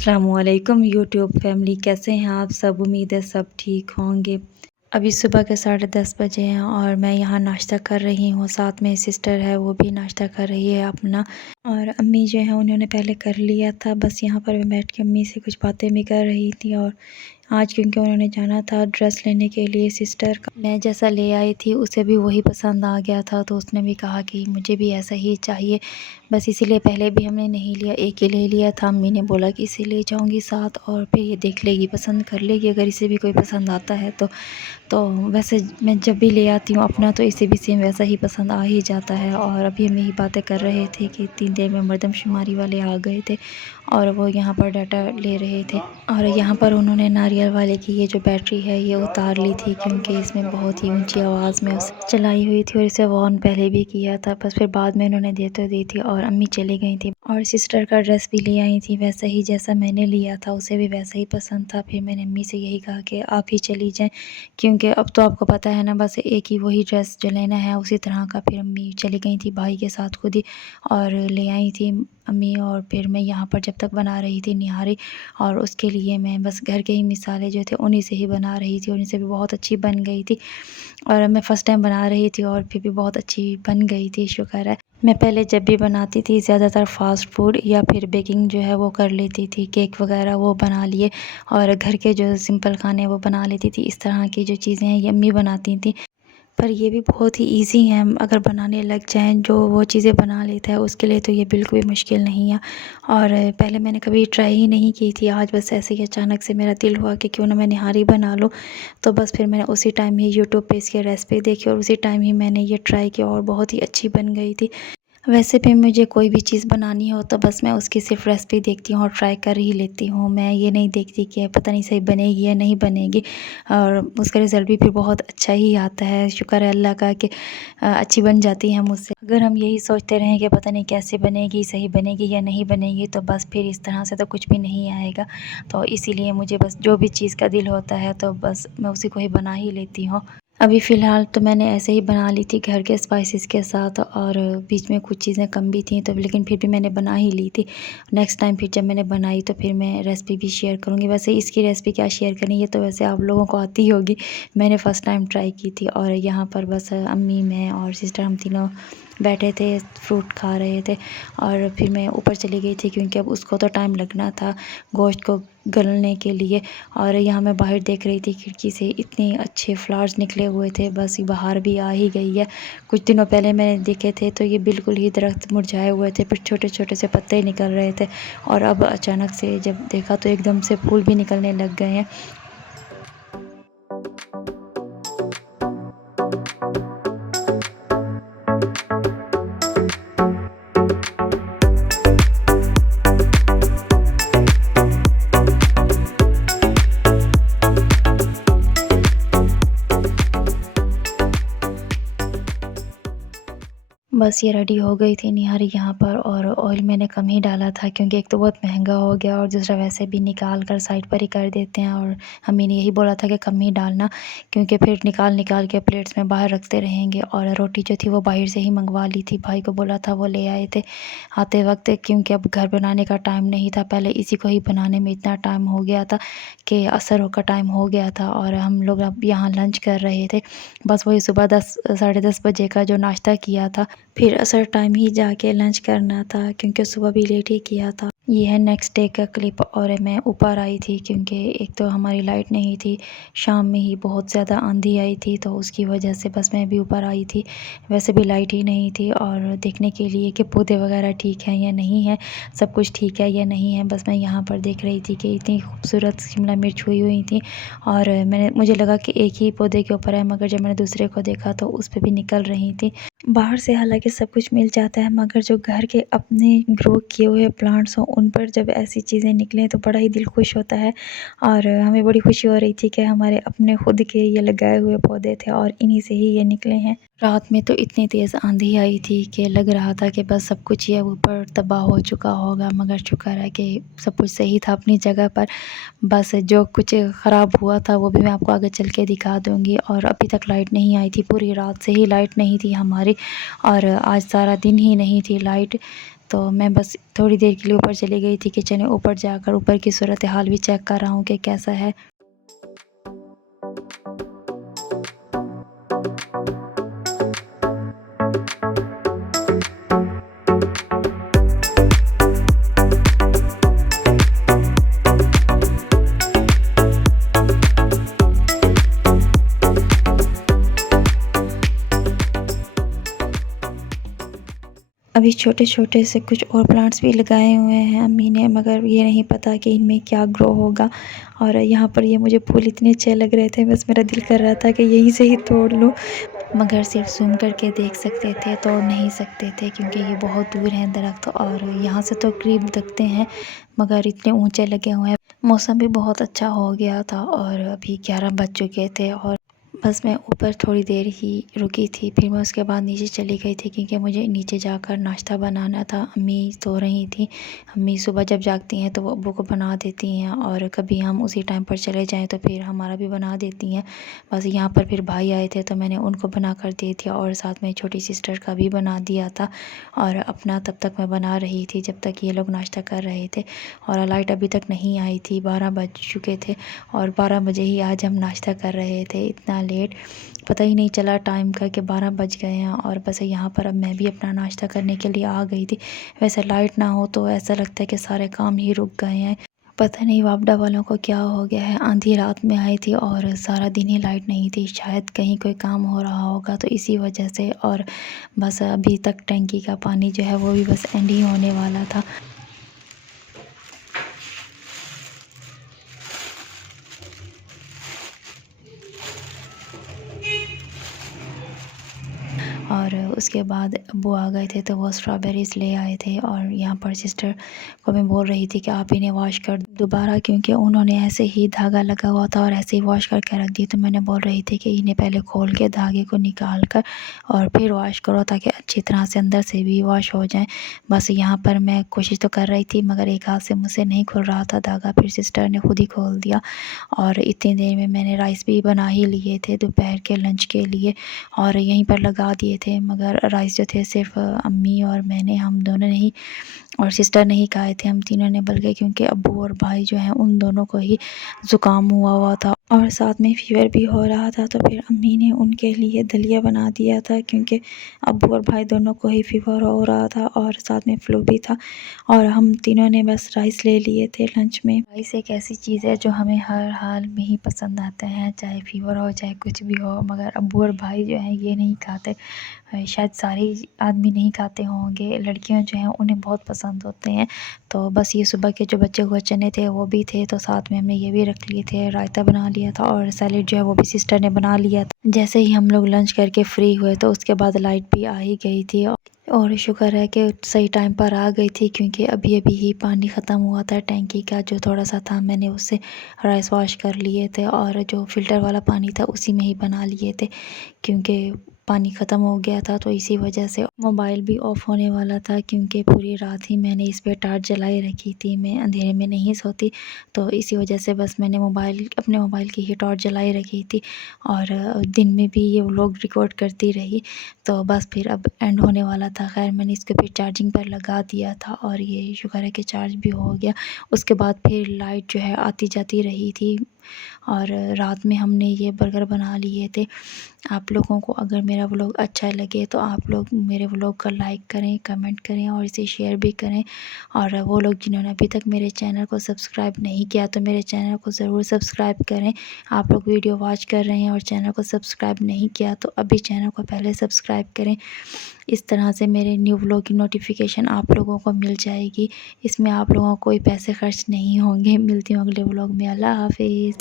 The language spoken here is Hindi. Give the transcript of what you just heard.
अस्सलामुअलैकुम यूट्यूब फैमिली, कैसे हैं आप सब। उम्मीद है सब ठीक होंगे। अभी सुबह के 10:30 बजे हैं और मैं यहाँ नाश्ता कर रही हूँ। साथ में सिस्टर है, वो भी नाश्ता कर रही है अपना। और अम्मी जो है उन्होंने पहले कर लिया था। बस यहाँ पर मैं बैठ के अम्मी से कुछ बातें भी कर रही थी। और आज क्योंकि उन्होंने जाना था ड्रेस लेने के लिए सिस्टर का, मैं जैसा ले आई थी उसे भी वही पसंद आ गया था, तो उसने भी कहा कि मुझे भी ऐसा ही चाहिए। बस इसीलिए पहले भी हमने नहीं लिया, एक ही ले लिया था। अम्मी ने बोला कि इसे ले जाऊंगी साथ और फिर ये देख लेगी, पसंद कर लेगी, अगर इसे भी कोई पसंद आता है तो वैसे मैं जब भी ले आती हूँ अपना तो इसे भी सेम वैसा ही पसंद आ ही जाता है। और अभी हम यही बातें कर रहे थे कि इतनी देर में मर्दमशुमारी वाले आ गए थे और वो यहाँ पर डाटा ले रहे थे। और यहाँ पर उन्होंने नारियल वाले की ये जो बैटरी है ये उतार ली थी, क्योंकि इसमें बहुत ही ऊंची आवाज़ में उसे चलाई हुई थी और इसे वार्न पहले भी किया था। बस फिर बाद में उन्होंने दे तो दी थी और अम्मी चली गई थी। और सिस्टर का ड्रेस भी ले आई थी वैसा ही जैसा मैंने लिया था, उसे भी वैसा ही पसंद था। फिर मैंने अम्मी से यही कहा कि आप ही चली जाएँ, क्योंकि अब तो आपको पता है ना, बस एक ही वही ड्रेस जो लेना है उसी तरह का। फिर अम्मी चली गई थी भाई के साथ खुद ही और ले आई थी अम्मी। और फिर मैं यहाँ पर जब तक बना रही थी निहारी, और उसके लिए मैं बस घर के ही मिसाले जो थे उन्हीं से ही बना रही थी। उन्हीं से भी बहुत अच्छी बन गई थी और मैं फ़र्स्ट टाइम बना रही थी और फिर भी बहुत अच्छी बन गई थी, शुक्र है। मैं पहले जब भी बनाती थी ज़्यादातर फ़ास्ट फूड या फिर बेकिंग जो है वो कर लेती थी, केक वगैरह वो बना लिए और घर के जो सिंपल खाने वो बना लेती थी। इस तरह की जो चीज़ें हैं ये अम्मी बनाती थी, पर ये भी बहुत ही ईज़ी हैं। अगर बनाने लग जाएँ, जो वो चीज़ें बना लेता है उसके लिए तो ये बिल्कुल भी मुश्किल नहीं है। और पहले मैंने कभी ट्राई ही नहीं की थी, आज बस ऐसे ही अचानक से मेरा दिल हुआ कि क्यों ना मैं निहारी बना लूँ। तो बस फिर मैंने उसी टाइम ही यूट्यूब पे इसकी रेसिपी देखी और उसी टाइम ही मैंने ये ट्राई किया और बहुत ही अच्छी बन गई थी। वैसे भी मुझे कोई भी चीज़ बनानी हो तो बस मैं उसकी सिर्फ रेसिपी देखती हूँ और ट्राई कर ही लेती हूँ। मैं ये नहीं देखती कि पता नहीं सही बनेगी या नहीं बनेगी, और उसका रिज़ल्ट भी फिर बहुत अच्छा ही आता है। शुक्र है अल्लाह का कि अच्छी बन जाती है मुझसे। अगर हम यही सोचते रहें कि पता नहीं कैसे बनेगी, सही बनेगी या नहीं बनेगी, तो बस फिर इस तरह से तो कुछ भी नहीं आएगा। तो इसीलिए मुझे बस जो भी चीज़ का दिल होता है तो बस मैं उसी को ही बना ही लेती हूँ। अभी फ़िलहाल तो मैंने ऐसे ही बना ली थी घर के स्पाइसेस के साथ, और बीच में कुछ चीज़ें कम भी थी तो लेकिन फिर भी मैंने बना ही ली थी। नेक्स्ट टाइम फिर जब मैंने बनाई तो फिर मैं रेसिपी भी शेयर करूँगी। वैसे इसकी रेसिपी क्या शेयर करनी, ये तो वैसे आप लोगों को आती होगी, मैंने फ़र्स्ट टाइम ट्राई की थी। और यहाँ पर बस अम्मी, मैं और सिस्टर हम तीनों बैठे थे, फ्रूट खा रहे थे। और फिर मैं ऊपर चली गई थी क्योंकि अब उसको तो टाइम लगना था गोश्त को गलने के लिए। और यहाँ मैं बाहर देख रही थी खिड़की से, इतने अच्छे फ्लावर्स निकले हुए थे, बस बाहर भी आ ही गई है। कुछ दिनों पहले मैंने देखे थे तो ये बिल्कुल ही दरख्त मुरझाए हुए थे, फिर छोटे छोटे से पत्ते निकल रहे थे, और अब अचानक से जब देखा तो एकदम से फूल भी निकलने लग गए हैं। बस ये रेडी हो गई थी निहारी यहाँ पर। और ऑयल मैंने कम ही डाला था क्योंकि एक तो बहुत महंगा हो गया और दूसरा वैसे भी निकाल कर साइड पर ही कर देते हैं। और हमें ने यही बोला था कि कम ही डालना, क्योंकि फिर निकाल निकाल के प्लेट्स में बाहर रखते रहेंगे। और रोटी जो थी वो बाहर से ही मंगवा ली थी, भाई को बोला था वो ले आए थे आते वक्त, क्योंकि अब घर बनाने का टाइम नहीं था। पहले इसी को ही बनाने में इतना टाइम हो गया था कि असर का टाइम हो गया था और हम लोग अब यहाँ लंच कर रहे थे। बस वही सुबह 10 साढ़े 10 बजे का जो नाश्ता किया था, फिर असर टाइम ही जाके लंच करना था क्योंकि सुबह भी लेट ही किया था। ये है नेक्स्ट डे का क्लिप। और मैं ऊपर आई थी क्योंकि एक तो हमारी लाइट नहीं थी, शाम में ही बहुत ज़्यादा आंधी आई थी तो उसकी वजह से बस मैं भी ऊपर आई थी। वैसे भी लाइट ही नहीं थी, और देखने के लिए कि पौधे वगैरह ठीक हैं या नहीं है, सब कुछ ठीक है या नहीं है। बस मैं यहाँ पर देख रही थी कि इतनी खूबसूरत शिमला मिर्च हुई हुई थी, और मुझे लगा कि एक ही पौधे के ऊपर है, मगर जब मैंने दूसरे को देखा तो उस पर भी निकल रही थी। बाहर से हालांकि सब कुछ मिल जाता है, मगर जो घर के अपने ग्रो किए हुए प्लांट्स हों उन पर जब ऐसी चीज़ें निकलें तो बड़ा ही दिल खुश होता है। और हमें बड़ी खुशी हो रही थी कि हमारे अपने खुद के ये लगाए हुए पौधे थे और इन्हीं से ही ये निकले हैं। रात में तो इतनी तेज़ आंधी आई थी कि लग रहा था कि बस सब कुछ ये ऊपर तबाह हो चुका होगा, मगर शुक्र है कि सब कुछ सही था अपनी जगह पर। बस जो कुछ ख़राब हुआ था वो भी मैं आपको आगे चल के दिखा दूँगी। और अभी तक लाइट नहीं आई थी, पूरी रात से ही लाइट नहीं थी हमारी, और आज सारा दिन ही नहीं थी लाइट। तो मैं बस थोड़ी देर के लिए ऊपर चली गई थी कि चलें ऊपर जाकर ऊपर की सूरत हाल भी चेक कर रहा हूँ कि कैसा है। अभी छोटे-छोटे से कुछ और प्लांट्स भी लगाए हुए हैं अम्मी ने, मगर ये नहीं पता कि इनमें क्या ग्रो होगा। और यहाँ पर ये मुझे फूल इतने अच्छे लग रहे थे, बस मेरा दिल कर रहा था कि यहीं से ही तोड़ लूँ, मगर सिर्फ ज़ूम करके देख सकते थे, तोड़ नहीं सकते थे क्योंकि ये बहुत दूर हैं दरख्त और यहाँ से तो करीब दिखते हैं मगर इतने ऊंचे लगे हुए हैं। मौसम भी बहुत अच्छा हो गया था और अभी 11 बज चुके थे और बस मैं ऊपर थोड़ी देर ही रुकी थी, फिर मैं उसके बाद नीचे चली गई थी क्योंकि मुझे नीचे जाकर नाश्ता बनाना था। अम्मी सो रही थी। अम्मी सुबह जब जागती हैं तो वो अब्बू को बना देती हैं और कभी हम उसी टाइम पर चले जाएं तो फिर हमारा भी बना देती हैं। बस यहाँ पर फिर भाई आए थे तो मैंने उनको बना कर दे दिया और साथ में छोटी सिस्टर का भी बना दिया था और अपना तब तक मैं बना रही थी जब तक ये लोग नाश्ता कर रहे थे। और लाइट अभी तक नहीं आई थी, 12 बज चुके थे और 12 बजे ही आज हम नाश्ता कर रहे थे। इतना लेट पता ही नहीं चला टाइम का कि 12 बज गए हैं। और बस यहाँ पर अब मैं भी अपना नाश्ता करने के लिए आ गई थी। वैसे लाइट ना हो तो ऐसा लगता है कि सारे काम ही रुक गए हैं। पता नहीं वापडा वालों को क्या हो गया है, आंधी रात में आई थी और सारा दिन ही लाइट नहीं थी, शायद कहीं कोई काम हो रहा होगा तो इसी वजह से। और बस अभी तक टंकी का पानी जो है वो भी बस एंड ही होने वाला था। और उसके बाद अब्बू आ गए थे तो वो स्ट्रॉबेरीज़ ले आए थे और यहाँ पर सिस्टर को मैं बोल रही थी कि आप इन्हें वॉश कर दोबारा, क्योंकि उन्होंने ऐसे ही धागा लगा हुआ था और ऐसे ही वॉश करके रख दी। तो मैंने बोल रही थी कि इन्हें पहले खोल के धागे को निकाल कर और फिर वॉश करो ताकि अच्छी तरह से अंदर से भी वॉश हो जाए। बस यहाँ पर मैं कोशिश तो कर रही थी मगर एक हाथ से मुझसे नहीं खुल रहा था धागा, फिर सिस्टर ने खुद ही खोल दिया। और इतनी देर में मैंने राइस भी बना ही लिए थे दोपहर के लंच के लिए और यहीं पर लगा दिए थे, मगर राइस जो थे सिर्फ अम्मी और मैंने, हम दोनों ने ही और सिस्टर ने ही खाए थे, हम तीनों ने, बल्कि क्योंकि अब्बू और भाई जो हैं उन दोनों को ही ज़ुकाम हुआ हुआ था और साथ में फ़ीवर भी हो रहा था। तो फिर अम्मी ने उनके लिए दलिया बना दिया था क्योंकि अब्बू और भाई दोनों को ही फ़ीवर हो रहा था और साथ में फ्लू भी था। और हम तीनों ने बस राइस ले लिए थे लंच में। राइस एक ऐसी चीज़ है जो हमें हर हाल में ही पसंद आता है, चाहे फ़ीवर हो चाहे कुछ भी हो, मगर अब्बू और भाई जो हैं ये नहीं खाते। शायद सारे आदमी नहीं खाते होंगे, लड़कियां जो हैं उन्हें बहुत पसंद होते हैं। तो बस ये सुबह के जो बच्चे हुए चने थे वो भी थे, तो साथ में हमने ये भी रख लिए थे, रायता बना लिया था और सैलेड जो है वो भी सिस्टर ने बना लिया था। जैसे ही हम लोग लंच करके फ्री हुए तो उसके बाद लाइट भी आ ही गई थी और शुक्र है कि सही टाइम पर आ गई थी क्योंकि अभी अभी ही पानी ख़त्म हुआ था टैंकी का, जो थोड़ा सा था मैंने उससे राइस वॉश कर लिए थे और जो फ़िल्टर वाला पानी था उसी में ही बना लिए थे क्योंकि पानी ख़त्म हो गया था। तो इसी वजह से मोबाइल भी ऑफ़ होने वाला था क्योंकि पूरी रात ही मैंने इस पे टार्च जलाई रखी थी, मैं अंधेरे में नहीं सोती, तो इसी वजह से बस मैंने अपने मोबाइल की ही टॉर्च जलाई रखी थी और दिन में भी ये व्लॉग रिकॉर्ड करती रही। तो बस फिर अब एंड होने वाला था। खैर मैंने इसको फिर चार्जिंग पर लगा दिया था और ये शुक्र है कि चार्ज भी हो गया। उसके बाद फिर लाइट जो है आती जाती रही थी और रात में हमने ये बर्गर बना लिए थे। आप लोगों को अगर मेरा व्लॉग अच्छा लगे तो आप लोग मेरे व्लॉग का लाइक करें, कमेंट करें और इसे शेयर भी करें। और वो लोग जिन्होंने अभी तक मेरे चैनल को सब्सक्राइब नहीं किया तो मेरे चैनल को ज़रूर सब्सक्राइब करें। आप लोग वीडियो वॉच कर रहे हैं और चैनल को सब्सक्राइब नहीं किया तो अभी चैनल को पहले सब्सक्राइब करें। इस तरह से मेरे न्यू व्लॉग की नोटिफिकेशन आप लोगों को मिल जाएगी। इसमें आप लोगों को कोई पैसे खर्च नहीं होंगे। मिलती हूँ अगले व्लॉग में। अल्लाह हाफिज़।